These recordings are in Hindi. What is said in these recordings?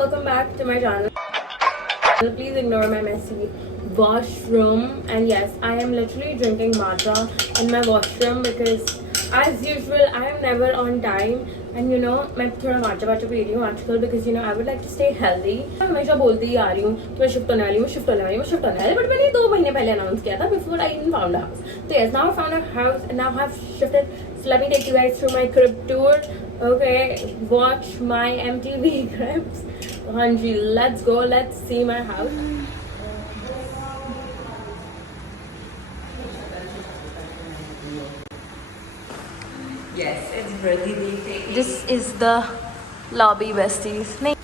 welcome back to my channel. Please ignore my messy washroom. And yes, I am literally drinking matcha in my washroom because as usual I am never on time. And you know, मैं थोड़ा matcha पी रही हूँ आजकल because you know I would like to stay healthy. मैं हमेशा बोलती ही आ रही हूँ कि मैं शिफ्ट होने वाली हूँ, शिफ्ट होने वाली हूँ, शिफ्ट होने वाली हूँ, but मैंने 2 महीने पहले अनाउंस किया था before I even found a house. So yes, now I found a house and now I've shifted. So let me take you guys through my crib tour. Okay, watch my MTV cribs. Hanji, let's go. Let's see my house. Yes, it's Riddhi. This is the lobby, besties. नहीं.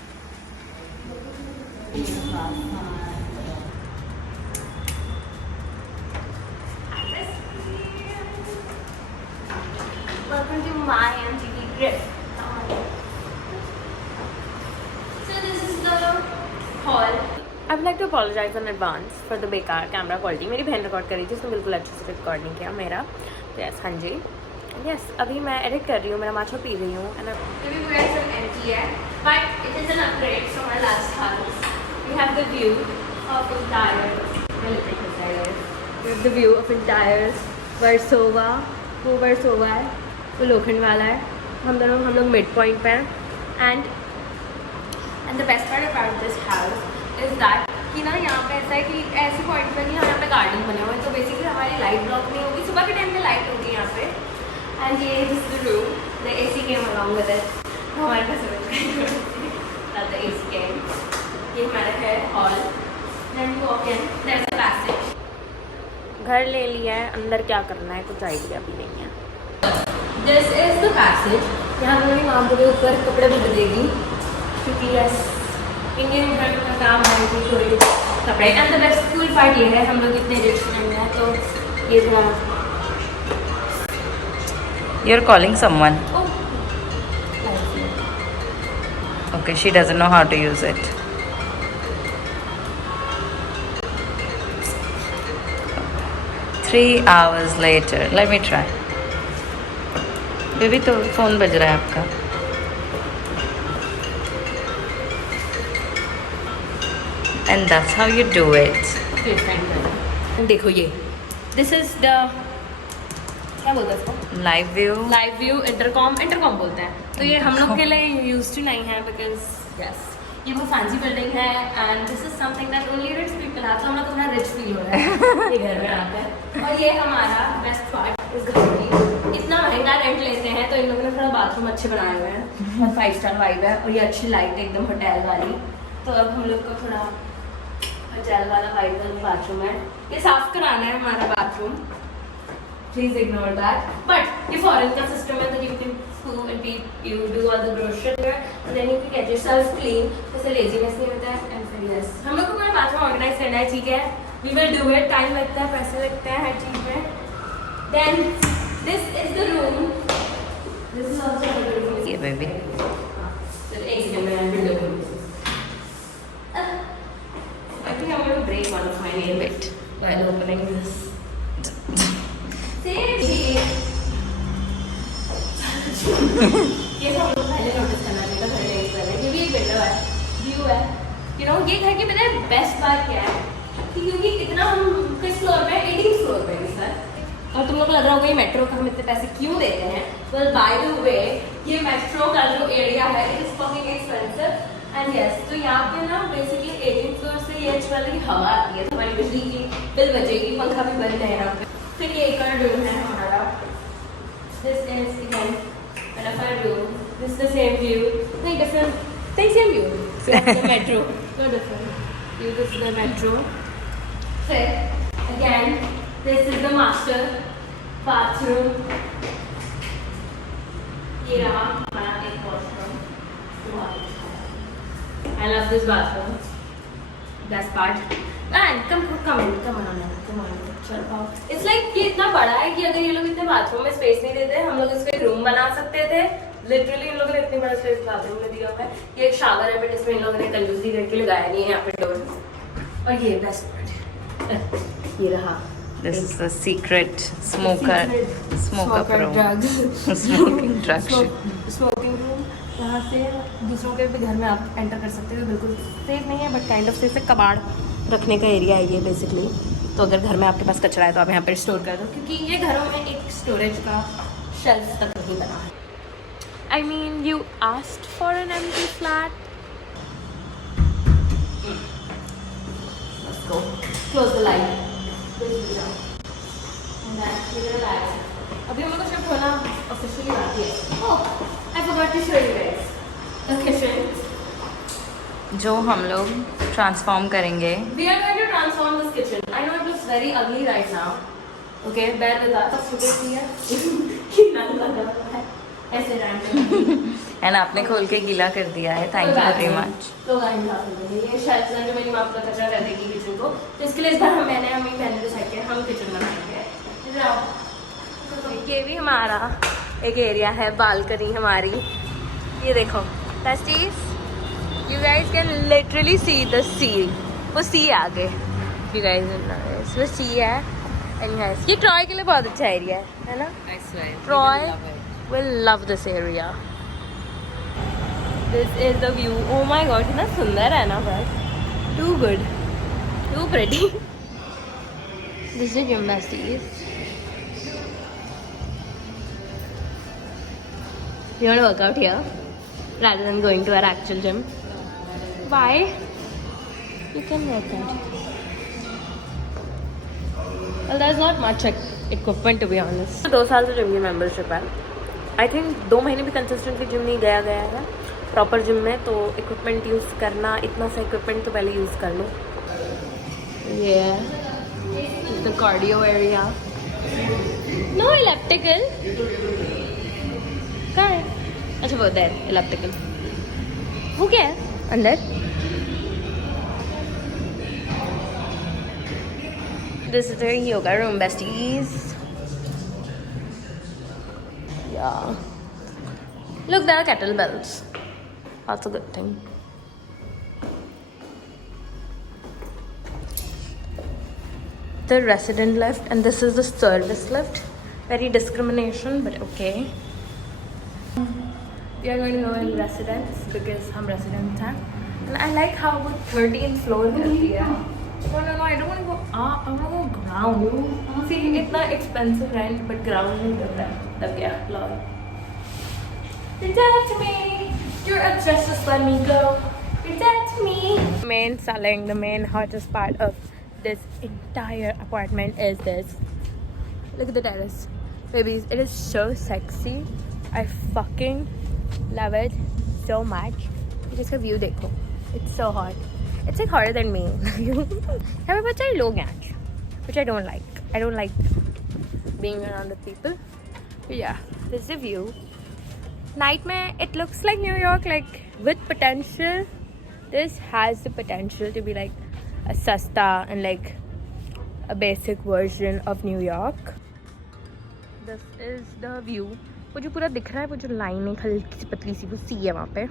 Welcome to my MTV crib. So this is the hall. I would like to apologize in advance for the बेकार कैमरा क्वालिटी. मेरी बहन रिकॉर्ड कर रही थी, उसने बिल्कुल अच्छे से रिकॉर्ड नहीं किया मेरा. तो यस, हाँ जी. Yes, अभी मैं एडिट कर रही हूँ, मेरा माचा पी रही हूँ. And Maybe we are some empty है, but it is an upgrade from our last house. we have the view of entire. We have the view of entire Versova. वो वर्सोवा है, वो लोखंड वाला है. हम लोग मिड पॉइंट पे हैं. And the best part about this house is that कि ना यहाँ पे ऐसा है कि ऐसे पॉइंट पे नहीं, यहाँ पे गार्डन बने हुए हैं. तो बेसिकली हमारी लाइट ब्लॉक नहीं होगी. सुबह के टाइम पे लाइट होगी यहाँ पे. And ये is the room. The AC came along with it. हमारे पास that the AC came. ये हमारा है hall. Then we walk in. There's a passage. घर ले लिया है, अंदर क्या करना है कुछ आइडिया भी नहीं है. This is the passage. यहाँ पर वहाँ पर ऊपर कपड़े भी बदलेगी क्योंकि yes इंडियन घर का काम है कि थोड़ी कपड़े. And the best cool part ये है हम लोग इतने रिच नहीं हैं तो ये थोड़ा. You're calling someone. Oh. Okay, she doesn't know how to use it. Three hours later. Let me try. Baby तो फोन बज रहा है आपका. And that's how you do it. देखो ये दिस इज द क्या बोलते हैं इसको, Live view. इंटरकॉम बोलते हैं. तो ये हम लोग के लिए यूज टू नहीं है बिकॉज यस ये बहुत फैंसी बिल्डिंग है and this is something that only rich people have. तो हम लोग को थोड़ा रिच फील हो रहा है ये घर में आकर. और ये हमारा बेस्ट पार्ट इज द इतना महंगा रेंट लेते हैं तो इन लोगों ने थोड़ा बाथरूम अच्छे बनाए हुए हैं और 5 स्टार वाइब है और ये अच्छी लाइट एकदम होटल वाली. तो अब हम लोग को थोड़ा होटल वाला वाइब वाला बाथरूम है. ये साफ कराना है हमारा bathroom. Please ignore that. But ये foreign का system है तो you can go and you do all the grocery there and then you can get yourself clean. उससे laziness नहीं होता है. And फिर yes हम लोग को पूरा bathroom organize करना है, ठीक है. We will do it. Time लगता है, पैसे लगते हैं हर चीज़ में. Then this is the room. This is also the room. Yeah, baby. So एक second में window room. I think I'm going to break one of my nails. Wait. While opening this. ये सब हम लोग पहले नोटिस करना चाहिए था घर लेने से पहले. ये भी एक विंडो है, व्यू है. यू नो ये घर की पता है बेस्ट बात क्या है कि क्योंकि इतना हम किस फ्लोर पे 18th फ्लोर पे है सर. और तुम लोग को लग रहा होगा ये मेट्रो का हम इतने पैसे क्यों देते हैं. वेल बाय द वे ये मेट्रो का जो एरिया है it is fucking expensive. And yes तो यहाँ पे ना बेसिकली 18th फ्लोर से ये अच्छी वाली हवा आती है. हमारी बिजली की बिल बचेगी, पंखा भी बंद है यहाँ पे. फिर ये एक और रूम है हमारा. This is again one of our room. This is the same view. नहीं different. नहीं same view. Same the metro. No different. View this is the metro. फिर again this is the master bathroom. ये रहा हमारा एक washroom. I love this bathroom. Best part. And come on. चलो. It's like ये इतना बड़ा है कि अगर ये लोग इतने बाथरूम में स्पेस नहीं देते हम लोग इसको एक रूम बना सकते थे. लिटरली इन लोगों ने इतनी बड़ा स्पेस बाथरूम में दिया हुआ है. ये एक शावर है बट इसमें इन लोगों ने कंजूसी करके लगाया नहीं है यहाँ पे डोर. और ये बेस्ट पार्ट ये रहा. This is the secret smoker drug. smoking drug. Smoking room. यहाँ यहाँ से दूसरों के भी घर में आप एंटर कर सकते हो, बिल्कुल सेफ नहीं है बट काइंड ऑफ से कबाड़ रखने का एरिया है ये बेसिकली। तो अगर घर में आपके पास कचरा है तो आप यहाँ पर स्टोर कर दो, क्योंकि ये घरों में एक स्टोरेज का शेल्फ तक नहीं बना है। I mean, you asked for an empty flat. Let's go. Close the light. अभी हम लोग को शिफ्ट होना ऑफिशियली बाकी है। Oh, I forgot to show you guys the kitchen. जो हम लोग ट्रांसफॉर्म करेंगे। We are going to transform this kitchen. I know it looks very ugly right now. Okay, bear with us. अब सुबह की है कि नल लगा है ऐसे एंड आपने खोल के गीला कर दिया है, थैंक यू वेरी मच। तो ये शेल्फ जो मेरी माँ का कचरा कर देगी किचन को, तो इसके लिए इस बार मैंने डिसाइड किया हम किचन बनाएंगे। ये भी हमारा एक एरिया है, बालकनी हमारी। ये देखो besties, you guys can literally see the sea, वो सी है आगे, यू गाइस वो सी है। एंड गाइस ये ट्रॉय के लिए बहुत अच्छा एरिया है ना? Troy will love this area. This is the view. Oh my god, कितना सुंदर है ना बस. Too good. Too pretty. This is gym besties. You want to work out here rather than going to our actual gym? Why? You can work out. Well, there's not much equipment to be honest. 2 साल से जिम की मेंबरशिप है। आई थिंक 2 महीने भी कंसिस्टेंटली जिम नहीं गया है प्रॉपर जिम में, तो इक्विपमेंट यूज़ करना, इतना सा इक्विपमेंट तो पहले यूज़ कर लो। ये है the cardio area. No elliptical कहाँ है? अच्छा वो देर इलेप्टिकल, वो क्या है अंदर? This is the yoga room besties. Yeah. Look, there are kettlebells. That's a good thing. The resident lift, and this is the service lift. Very discrimination, but okay. We are going to go in residence because हम residents हैं. And I like how वो 13th floor करती है. No, I don't want to go up. I want to go ground. See, इतना expensive rent, but ground नहीं करता है. तब क्या? Lol. You're dead to me. You're obsessed. Just let me go. You're dead to me. Main selling, the main hottest part of this entire apartment is this. Look at the terrace, babies. It is so sexy. I fucking love it so much. Just का view देखो. It's so hot. It's like hotter than me. यहाँ पे बहुत सारे लोग हैं, which I don't like. I don't like being around with people. But yeah, this is the view. Night में it looks like New York, like with potential. This has the potential to be like a sasta and like a basic version of New York. This is the view. वो जो पूरा दिख रहा है, वो जो लाइन है हल्की सी पतली सी, वो सी है वहाँ पे,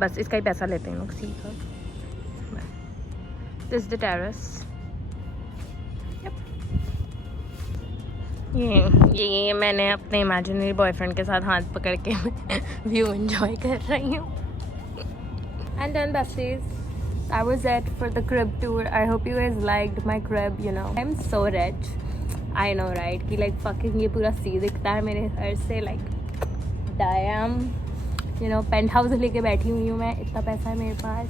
बस इसका ही पैसा लेते हैं लोग सी का। This is the terrace. Yep. ये मैंने अपने इमेजिनरी बॉयफ्रेंड के साथ हाथ पकड़ के व्यू एंजॉय कर रही हूँ। And then besties, that was it for the crib tour. I hope you guys liked my crib. You know, I'm so rich. I know, right? कि like fucking ये पूरा सी दिखता है मेरे घर से, like damn. You know, penthouse लेके बैठी हुई हूँ मैं, इतना पैसा है मेरे पास।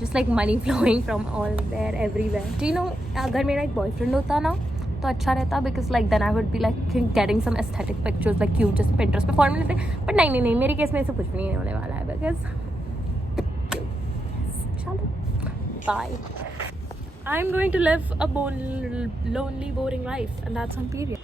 Just like money flowing from all there, everywhere. Do you know, अगर मेरा एक boyfriend होता ना तो अच्छा रहता, because like then I would be like getting some aesthetic pictures like cute, just Pinterest पे फॉर्म लेते। but नहीं, मेरे केस में ऐसा कुछ भी नहीं होने वाला है, because चलो bye. I'm going to live a lonely, boring life, and that's on period.